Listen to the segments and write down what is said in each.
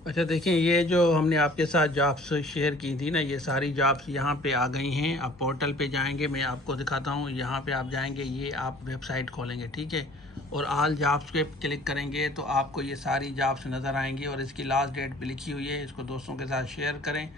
अच्छा देखिए, ये जो हमने आपके साथ जॉब्स शेयर की थी ना, ये सारी जॉब्स यहाँ पे आ गई हैं। आप पोर्टल पे जाएंगे, मैं आपको दिखाता हूँ। यहाँ पे आप जाएंगे, ये आप वेबसाइट खोलेंगे, ठीक है। और ऑल जॉब्स पे क्लिक करेंगे तो आपको ये सारी जॉब्स नज़र आएंगी और इसकी लास्ट डेट भी लिखी हुई है। इसको दोस्तों के साथ शेयर करें,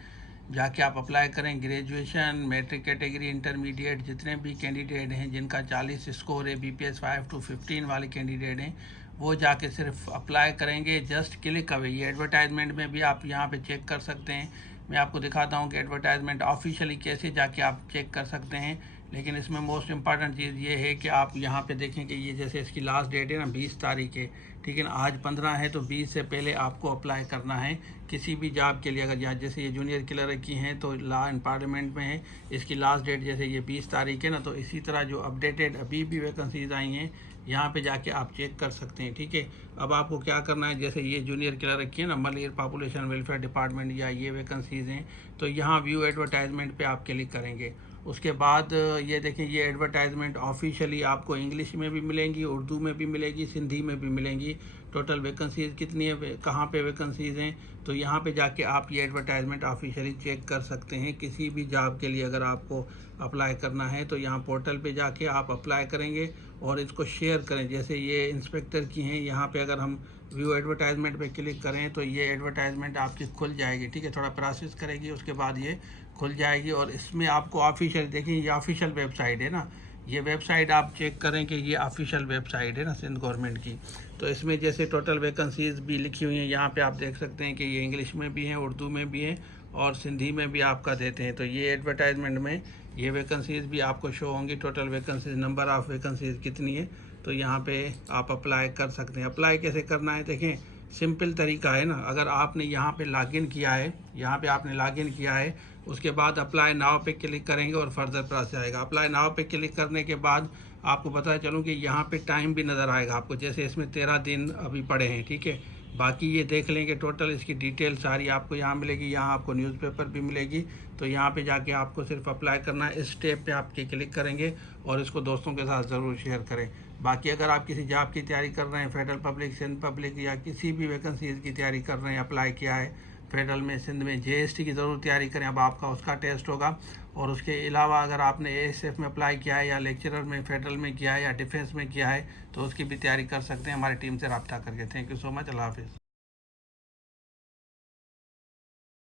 जाके आप अप्लाई करें। ग्रेजुएशन, मैट्रिक कैटेगरी, इंटरमीडिएट, जितने भी कैंडिडेट हैं जिनका 40 स्कोर है, BPS 5 to 15 वाले कैंडिडेट हैं, वो जाके सिर्फ अप्लाई करेंगे। Just click away. ये एडवर्टाइजमेंट में भी आप यहाँ पे चेक कर सकते हैं। मैं आपको दिखाता हूँ कि एडवर्टाइजमेंट ऑफिशियली कैसे जाके आप चेक कर सकते हैं। लेकिन इसमें मोस्ट इम्पॉर्टेंट चीज़ ये है कि आप यहाँ पे देखें कि ये जैसे इसकी लास्ट डेट है ना 20 तारीख है, ठीक है ना। आज 15 है, तो 20 से पहले आपको अप्लाई करना है किसी भी जॉब के लिए। अगर जैसे ये जूनियर क्लर्क की हैं तो लॉ एंड पार्लियामेंट में है, इसकी लास्ट डेट जैसे ये 20 तारीख है ना। तो इसी तरह जो अपडेटेड अभी भी वैकेंसीज आई हैं, यहाँ पे जाके आप चेक कर सकते हैं, ठीक है। अब आपको क्या करना है, जैसे ये जूनियर क्लर्क की है ना, मलेर पॉपुलेशन वेलफेयर डिपार्टमेंट, या ये वैकेंसीज़ हैं, तो यहाँ व्यू एडवर्टाइजमेंट पे आप क्लिक करेंगे। उसके बाद ये देखें, ये एडवर्टाइजमेंट ऑफिशियली आपको इंग्लिश में भी मिलेंगी, उर्दू में भी मिलेगी, सिंधी में भी मिलेंगी। टोटल वैकेंसीज़ कितनी है, कहाँ पे वैकेंसीज़ हैं, तो यहाँ पे जाके आप ये एडवर्टाइजमेंट ऑफिशियली चेक कर सकते हैं। किसी भी जॉब के लिए अगर आपको अप्लाई करना है तो यहाँ पोर्टल पे जाके आप अप्लाई करेंगे और इसको शेयर करें। जैसे ये इंस्पेक्टर की हैं, यहाँ पे अगर हम व्यू एडवर्टाइजमेंट पे क्लिक करें तो ये एडवर्टाइजमेंट आपकी खुल जाएगी, ठीक है। थोड़ा प्रोसेस करेगी, उसके बाद ये खुल जाएगी। और इसमें आपको ऑफिशियल, देखिए ये ऑफिशियल वेबसाइट है ना, ये वेबसाइट आप चेक करें कि ये ऑफिशियल वेबसाइट है ना सिंध गवर्नमेंट की। तो इसमें जैसे टोटल वैकेंसीज भी लिखी हुई हैं, यहाँ पे आप देख सकते हैं कि ये इंग्लिश में भी हैं, उर्दू में भी हैं और सिंधी में भी आपका देते हैं। तो ये एडवर्टाइजमेंट में ये वैकेंसीज भी आपको शो होंगी। Total vacancies, number of vacancies कितनी है, तो यहाँ पे आप अप्लाई कर सकते हैं। अप्लाई कैसे करना है, देखें सिंपल तरीका है ना। अगर आपने यहाँ पे लॉगिन किया है, यहाँ पे आपने लॉगिन किया है, उसके बाद अप्लाई नाउ पे क्लिक करेंगे और फर्दर प्रोसेस आएगा। अप्लाई नाउ पे क्लिक करने के बाद आपको पता चलूँ कि यहाँ पे टाइम भी नज़र आएगा आपको, जैसे इसमें 13 दिन अभी पड़े हैं, ठीक है। बाकी ये देख लेंगे, टोटल इसकी डिटेल सारी आपको यहाँ मिलेगी। यहाँ आपको न्यूज़पेपर भी मिलेगी। तो यहाँ पे जाके आपको सिर्फ अप्लाई करना है। इस स्टेप पे आप क्लिक करेंगे और इसको दोस्तों के साथ ज़रूर शेयर करें। बाकी अगर आप किसी जॉब की तैयारी कर रहे हैं, फेडरल पब्लिक, सिंध पब्लिक, या किसी भी वैकेंसीज़ की तैयारी कर रहे हैं, अप्लाई किया है फेडरल में, सिंध में, JST की ज़रूर तैयारी करें। अब आपका उसका टेस्ट होगा। और उसके अलावा अगर आपने ASF में अप्लाई किया है, या लेक्चरर में फेडरल में किया है, या डिफेंस में किया है, तो उसकी भी तैयारी कर सकते हैं हमारी टीम से रब्ता करके। Thank you so much. अल्लाह हाफिज़।